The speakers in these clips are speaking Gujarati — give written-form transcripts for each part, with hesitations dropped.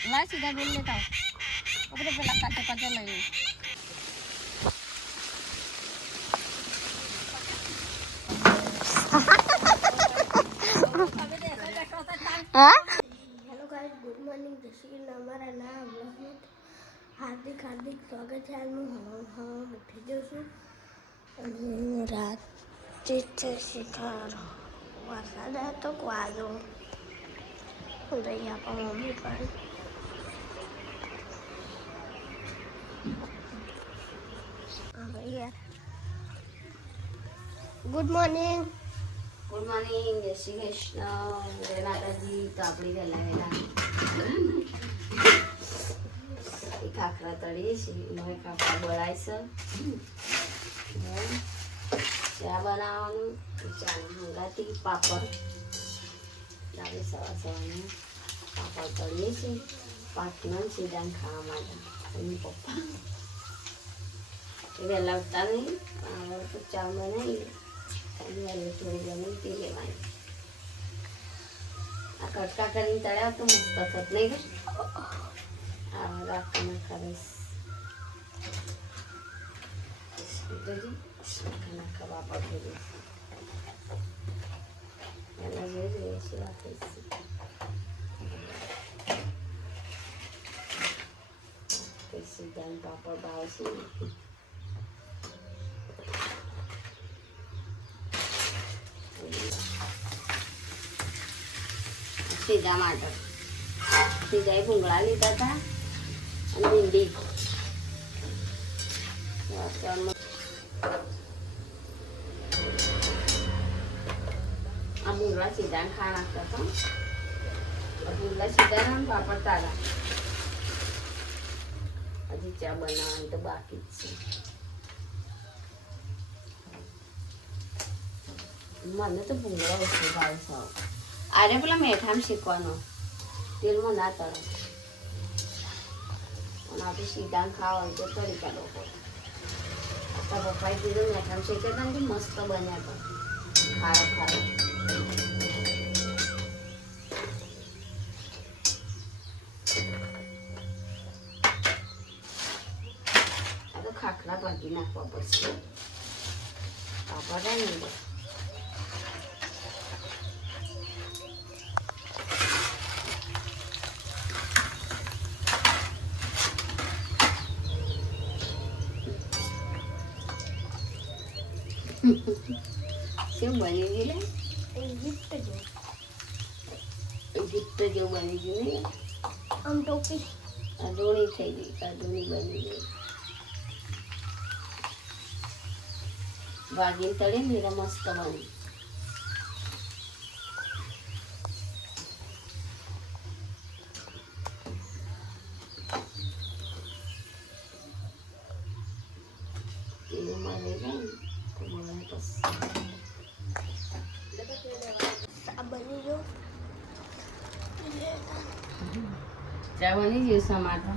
ला सीधा बोल लेता हूँ अपने पे काटे काटे लगे हेलो गाइस गुड मॉर्निंग जय श्री कृष्ण हमारा नया ब्लॉग में हार्दिक हार्दिक स्वागत है आज હું ઉઠી ગયો છું અને રાતે શિકાર વરસાદ હતો વાદળો રહી આપણા મમ્મી પણ હવે યાર ગુડ મોર્નિંગ જય શ્રી કૃષ્ણ જય માતાજી તો આપણી વહેલા ખાખરા તળીએ છીએ નવી ખાખરા બળાય છે ચા બનાવવાનું ચાના હંગાથી પાપડ આપણે સવારનું પાપડ તળીએ છીએ પાટણ સીધાને ખાવા માટે એની પપ્પા એ વહેલા ઉઠતા નહીં તો ચા બનાવી વહેલું થોડી જમીન પી લેવાની આ કટકા કરીને તળ્યા તો મસ્ત થત નહીં આ રાખવાના ખરેશ નાખવા પડે એના જોઈ જોઈએ છે રાખીશ સીધા પાપડ ભાવશે સીધા માટે સીધા ભૂંગળા લીધા હતા અને ભીંડી આ ભૂંગળા સીધા ખા નાખતા હતા ભૂંગળા સીધા ને પાપડ તારા હજી ચા બનાવવાની તો બાકી જ છે મને તો ભૂંગળા ઓછો ભાવ છે આરે પેલા મેઠામાં શીખવાનો તેલમાં ના તળે અને આપણે સીધા ખાવા હોય તો તળી કાઢો આપણા પપ્પાએ કીધું મેઠામાં શીખ્યા હતા ને મસ્ત બન્યા હતા ખારો ખારો આ તો ખાખરા ભાગી નાખવા પડશે પાપડ નહીં શું બની ગયું ગિફ્ટ જેવું બની ગયું ને આમ ટોપી અધૂણી થઈ ગઈ અધૂણી બની ગઈ વાગીને તળે ને એટલે મસ્ત બની તેલમાં લઈ જાય ને તો બની ગયો ચા બની ગયું સમાતો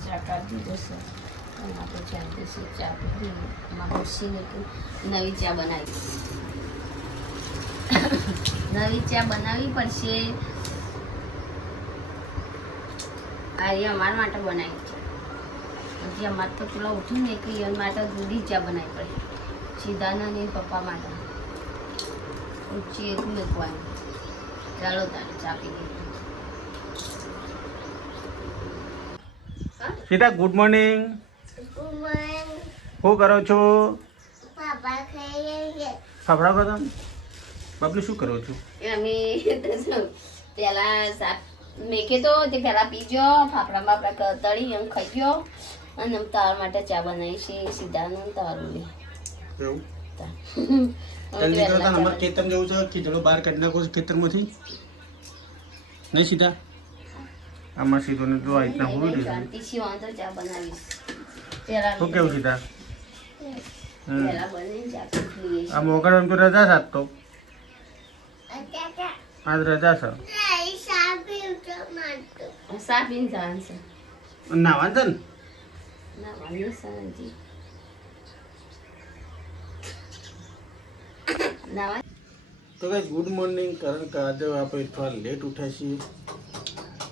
ચા કાઢી જશે આપણે ચા પીશું ચા પીધી એમાં ખુશીને નવી ચા બનાવી નવી ચા બનાવવી પડશે આ એ અમારા માટે બનાવી છે હજી અમારે તો પેલા ઉઠ્યું ને કે એ માટે દૂધી ચા બનાવી પડે સીધાના ને પપ્પા માટે ઊંચી એક મૂકવાની ચાલો તારે ચા પી ગઈ સીતા ગુડ મોર્નિંગ શું કરો છો પાપા ખાઈએ ફાફડા કરો બાપલી શું કરો છો અમે પેલા શાક મેકે તો તે પેલા પીજો ફાફડા બાપડા તળી એમ ખાઈ ગયો અને તાર માટે ચા બનાવી છે સીધાનું તારું લે એવું જલ્દી કરો તાર અમારે ખેતર જવું છે ખીચડો બહાર કાઢી નાખો છે ખેતરમાંથી નહીં સીધા આમાં સીધો ને જો આ રીતના હોવી જોઈએ શાંતિ સિવાય તો ચા બનાવીશ પેલા શું કેવું સીધા પેલા બની ચા પી લઈએ આ મોકળ એમ તો રજા છે આજ તો આજ રજા છે સા પીને જવાનું છે નાવા છે ને ના વાંધો સાંજી નાવા તો ગાઈસ ગુડ મોર્નિંગ કારણ કે આજે આપણે થોડા લેટ ઉઠ્યા છીએ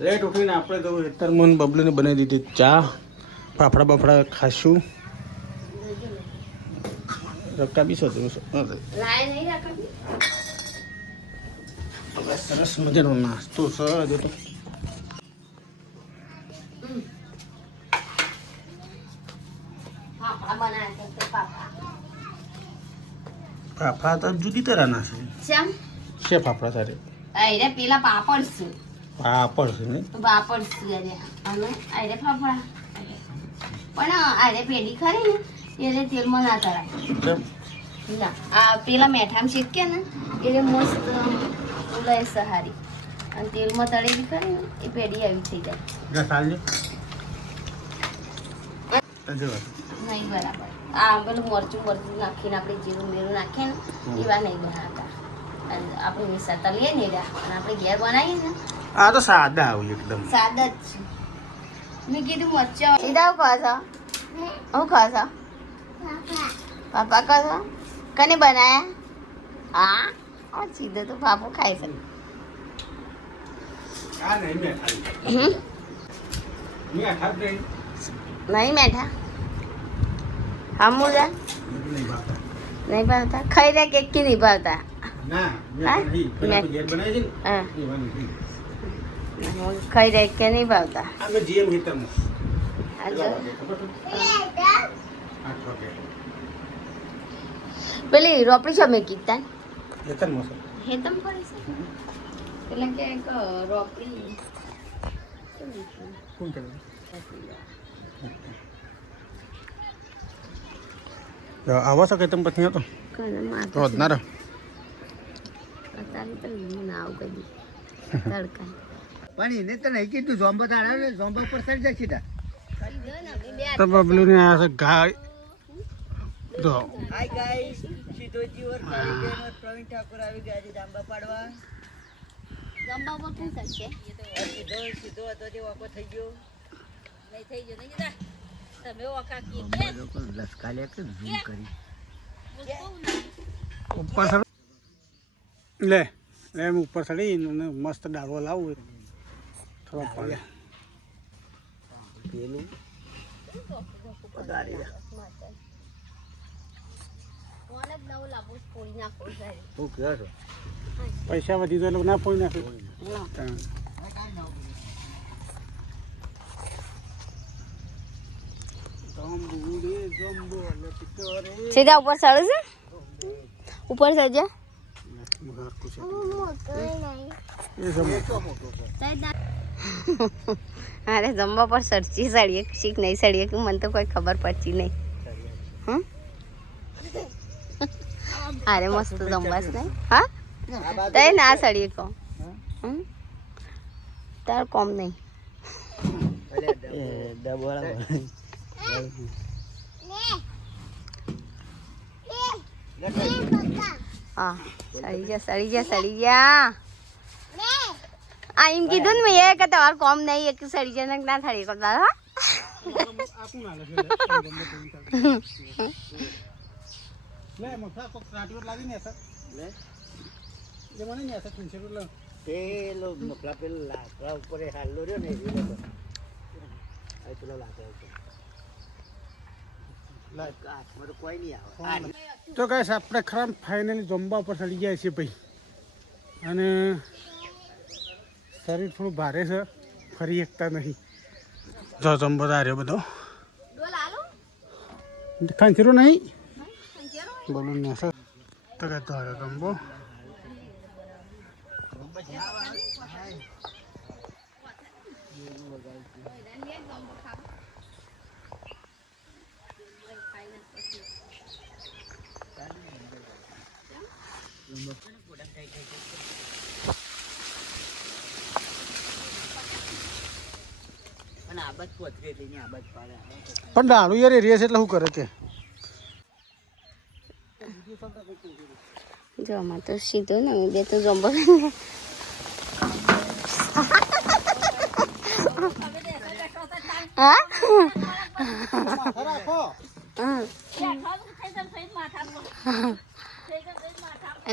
લેટ ઉઠીને આપણે તો ખેતરમાં બબલુને બનાવી દીધી ચા, ફાફડા બફડા ખાશું. રક્કા બી શું લાય નહીં રાખી સરસ મજાનો નાસ્તો સર તો ફાફડા બનાવ્યા છે ફાફડા. ફાફડા તો જુદી તરહના છે. શ્યામ છે ફાફડા તારે અરે પેલા પાપડ છે. પાપડ છે ને પાપડ છે અરે અને અરે ફાફડા પણ અરે પેઢી ખરી ને એટલે તેલમાં ના તળાય. કેમ? ના આ પેલા મેઠામાં શીખે ને એટલે મસ્ત ઉલાય સહારી અને તેલમાં તળેલી ખરી ને એ પેઢી આવી થઈ જાય. જા સાંજે નહીં બરાબર. આ પેલું મરચું નાખીને આપણે જીરું મેરું નાખીએ ને એવા નહીં બનાવતા. અને આપણે મિસા તળીએ ને રહ્યા અને આપણે ઘેર બનાવીએ ને આ તો સાદા આવું એકદમ સાદા જ છે. મેં કીધું મરચા સીધા હું ખાશો? હું ખાશો? પાપા ખાશો? કને બનાયા? હા સીધો તો પાપો ખાઈ શકે. આ નહીં મેઠા નહીં નહીં મેઠા હમુરા નહીં ભાવતા નહીં ભાવતા? ખાઈ રહ્યા કેક કે નહીં ભાવતા? ના હા? નહીં પેલા તો ઘેર બનાવી છે હા ને એવા નથી. ખાઈ રહ્યા કે નહીં ભાવતા? અમે જીએમ ખેતરમાં આ જો. કેટલા વાગે ખબર છે? 8 વાગે પેલી રોપડી છે મેં કીધા ખેતરમાં છે. હે તમ ફરે છે પેલા કે એક રોપડી કોણ કરે? આવો છો કે તમે પછી હતો કને માથે તો જ ના રહો. અત્યારે તો મને આવું કરી તડકા પણ એને તો નહીં કીધું ઝોમ્બો તારા ને ઝોમ્બા ઉપર ચડી જાય સીધા. તો બબલુ ને આ છે ગાય તો હાય ગાઈસ, સીધોજી ઓર કારીગર પ્રવીણ ઠાકોર આવી ગયા છે જાંબા પાડવા. જંબા પર શું કરશે? સીધો હતો તે વાકો થઈ ગયો. નહીં થઈ ગયો નહીં તમે ઓકા કી લસકાલે કે ઝૂમ કરી ઉપર ચડ લે એમ ઉપર ચડી મસ્ત ડાળવો લાવું થોડો પડે પેલું પધારી જા. કોને નવું લાવુ પોળી નાખો જાય. હું કહો છો પૈસા વધી તો ના પોઈ નાખે. સીધા ઉપર ચડે છે ઉપર ચડજે. અરે જમવા પર સડચી સડીએ શીખ નહીં સડીએ કે મને તો કોઈ ખબર પડતી નહીં. અરે મસ્ત જમવાસ નહીં હા તઈ ના સડીએ કહો તાર કોમ નહીં. હા સડી જા આ એમ કીધું ને મેં એ કે તમારું કોમ નહીં એક સડી જાય ના થડી કરતા હા પેલો મકલા પેલો લાકડા ઉપર હાલો રહ્યો ને એ પેલો લાકડા હાથમાં તો કોઈ નહીં આવે. તો કઈ આપણે ખરાબ ફાઇનલી જમવા ઉપર ચડી ગયા છીએ ભાઈ અને શરીર થોડું ભારે છે ફરી એકતા નહીં. જો જમવા આવ્યો બધો ખાંચરો નહીં બોલું ને સર તો કહેતો આવ્યો જમવો અને આબાદ પોતરે લઈને આબાદ પાડે પણ ડાળું યાર એરિયા છે એટલે શું કરે કે જો આમાં તો સીધો ને બે તો જમવા હા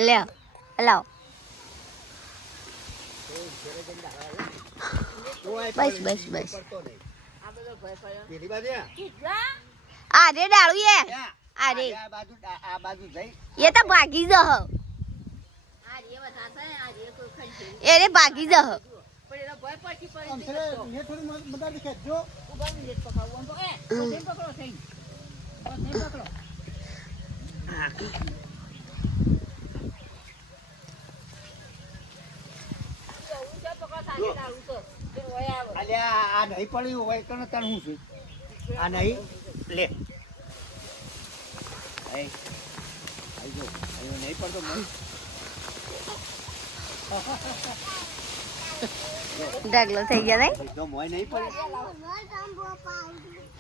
લે હલાવ બસ બસ બસ પેલી બાજુ આ રે ડાળું એ આ રે આ બાજુ જઈ એ તો ભાગી જહ એ રે ભાગી જહ અલ્યા આ નહીં પડ્યું હોય તો તને શું છે આ નહીં લે નહીં પડતો ઢગલો થઈ ગયા નહીં તો મોય નહીં પડે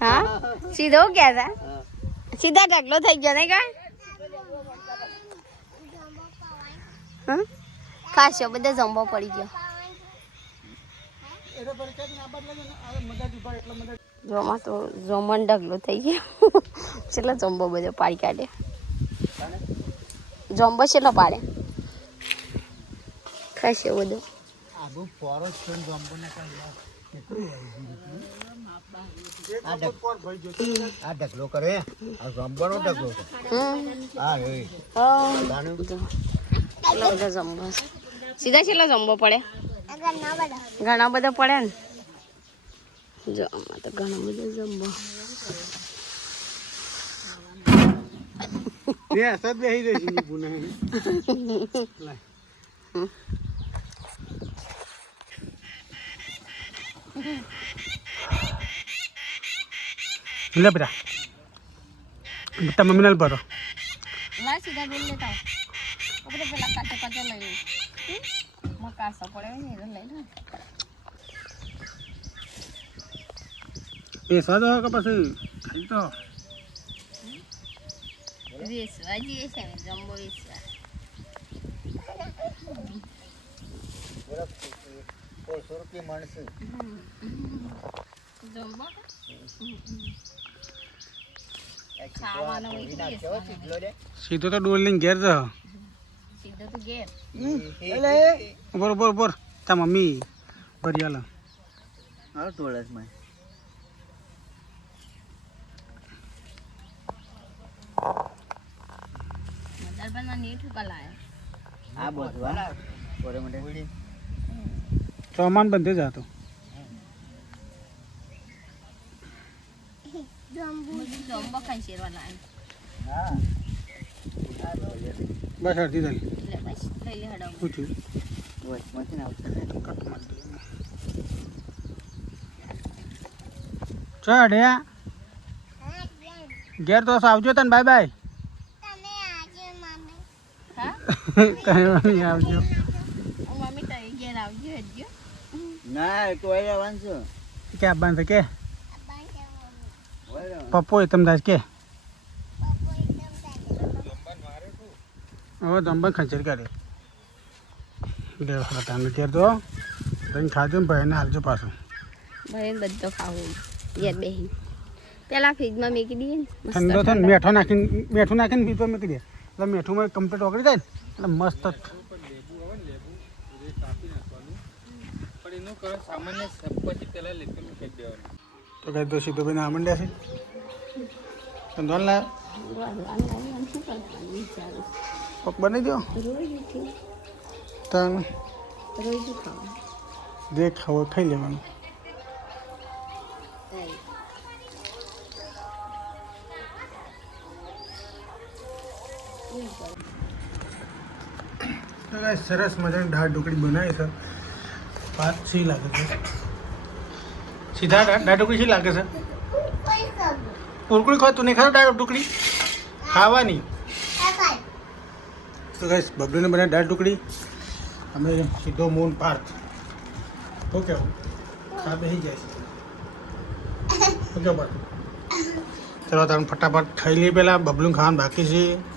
હા સીધો ગયા હતા સીધા ઢગલો થઈ ગયો નહીં કા હા ખાસો બધા જંબો પડી ગયો જોમાં તો જોમન ઢગલો થઈ ગયો છેલ્લા જંબો બધો પાડી કાઢે જંબો છેલ્લો પાડે ખાસો બધો આબુ ફોરેસ્ટ ફ્રેન્ડ જમ્બો ને આ ઢગલો કરે આ જમ્બોનો ઢગલો છે હા રે કેટલો બધો જંબો સીધા છેલ્લો જંબો પડે ઘણા બધા પડે ને જો આમાં તો ઘણો બધો જંબો લે બેટા મમ્મીને ભરો ના સીધા બેન લેતા આપણે પેલા કાચો કાચો લઈ લઈએ કાચો પડે ને એ લઈ લે પૈસા દો કે પછી ખાઈ તો વેસવા જઈએ છે ને જમ્બો વેસવા 400 રૂપિયા માણસ જમ્બો સીધો તો ડોલ લઈને ઘેર જા સીધો તો ઘેર બોર તા મમ્મી ભરી હા તોળસ માં મદરબાના નેટ કલાય આ બોધવા ઓરે મને સામાન બંધે જાતો જમ્બો ખાઈ શેરવા લાય હા બસ અડધી થઈ લે બસ લઈ લે હડાવ પૂછ્યું વોચ માંથી ના કટ માર દે ચડ્યા ઘેર તો આવજો તને બાય બાય હા કઈ નહીં આવજો મમ્મી તો ઘેર આવજો હજુ ના તો આયા વાંચો કે બાંધ કે પપ્પો એ તમ દાસ કે ઓ દંબન ખંચર કરે દેવ ખાતા ઘેર તો દહીં ખાધું ને ભાઈને હાલજો પાછું ભાઈ બધો ખાવું ઘેર બેહી પેલા ફ્રીજમાં મૂકી દઈએ ને ઠંડો થાય ને મીઠું નાખીને ફ્રીજમાં મૂકી દે એટલે મીઠુંમાં કમ્પ્લીટ ઓગળી જાય ને એટલે મસ્ત તો કઈ તો સીધો ભાઈ ના મંડ્યા છે સંધોન લાયા પગ બનાવી દો તને જે ખાવો ખાઈ લેવાનું સરસ મજાની દાળ ઢોકળી બનાવી છે ભાત સી લાગે છે સીધા દાળ ઢોકળી સી લાગે છે કુરકુરી ખાવ તું નહીં ખાતો દાળ ઢોકળી ખાવાની તો ગાઈસ બબલુને બનાવી દાળ ઢોકળી અમે સીધો મૂન પાર્થ ઓકે ખા બેસી જાય ઓકે બાર ચલો તમે ફટાફટ ખાઈ લઈએ પહેલાં બબલું ખાવાનું બાકી છે